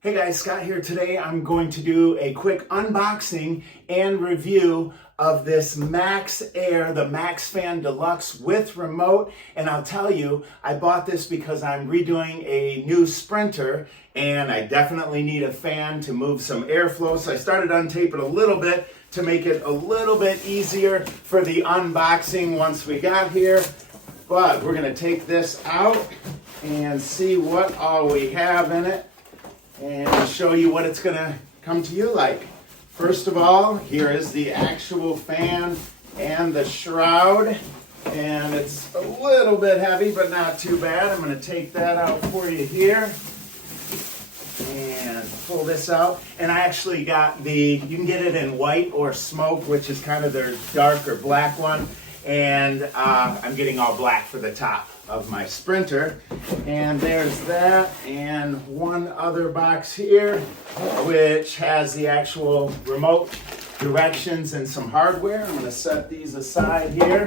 Hey guys, Scott here. Today I'm going to do a quick unboxing and review of this Maxx Air, the MaxxFan Deluxe with remote. And I'll tell you, I bought this because I'm redoing a new Sprinter and I definitely need a fan to move some airflow. So I started untaping it a little bit to make it a little bit easier for the unboxing once we got here. But we're gonna take this out and see what all we have in it, and show you what it's gonna come to you like. First of all, here is the actual fan and the shroud, and it's a little bit heavy, but not too bad. I'm gonna take that out for you here and pull this out. And I actually got you can get it in white or smoke, which is kind of their dark or black one. And I'm getting all black for the top of my Sprinter. And there's that, and one other box here, which has the actual remote directions and some hardware. I'm gonna set these aside here.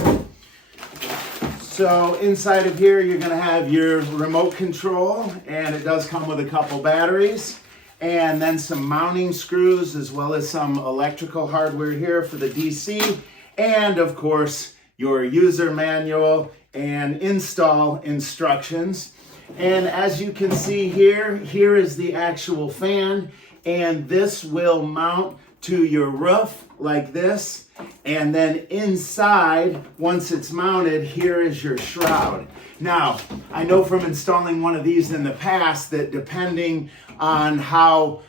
So inside of here, you're gonna have your remote control, and it does come with a couple batteries, and then some mounting screws, as well as some electrical hardware here for the DC, and of course, your user manual and install instructions. And as you can see here is the actual fan, and this will mount to your roof like this. And then inside, once it's mounted, here is your shroud. Now, I know from installing one of these in the past that depending on how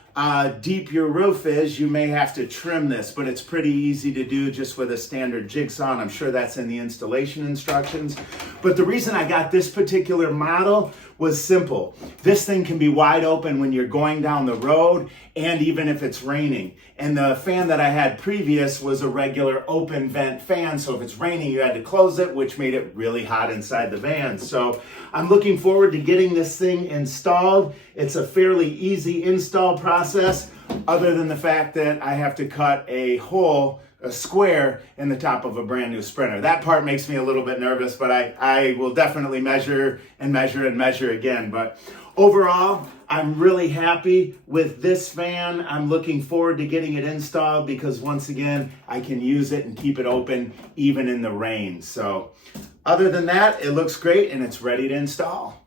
deep your roof is, you may have to trim this, but it's pretty easy to do just with a standard jigsaw, and I'm sure that's in the installation instructions. But the reason I got this particular model was simple. This thing can be wide open when you're going down the road, and even if it's raining. And the fan that I had previous was a regular open vent fan, so if it's raining you had to close it, which made it really hot inside the van. So I'm looking forward to getting this thing installed. It's a fairly easy install process, other than the fact that I have to cut a square in the top of a brand new Sprinter. That part makes me a little bit nervous, but I will definitely measure and measure and measure again. But overall, I'm really happy with this fan. I'm looking forward to getting it installed because once again, I can use it and keep it open even in the rain. So other than that, it looks great and it's ready to install.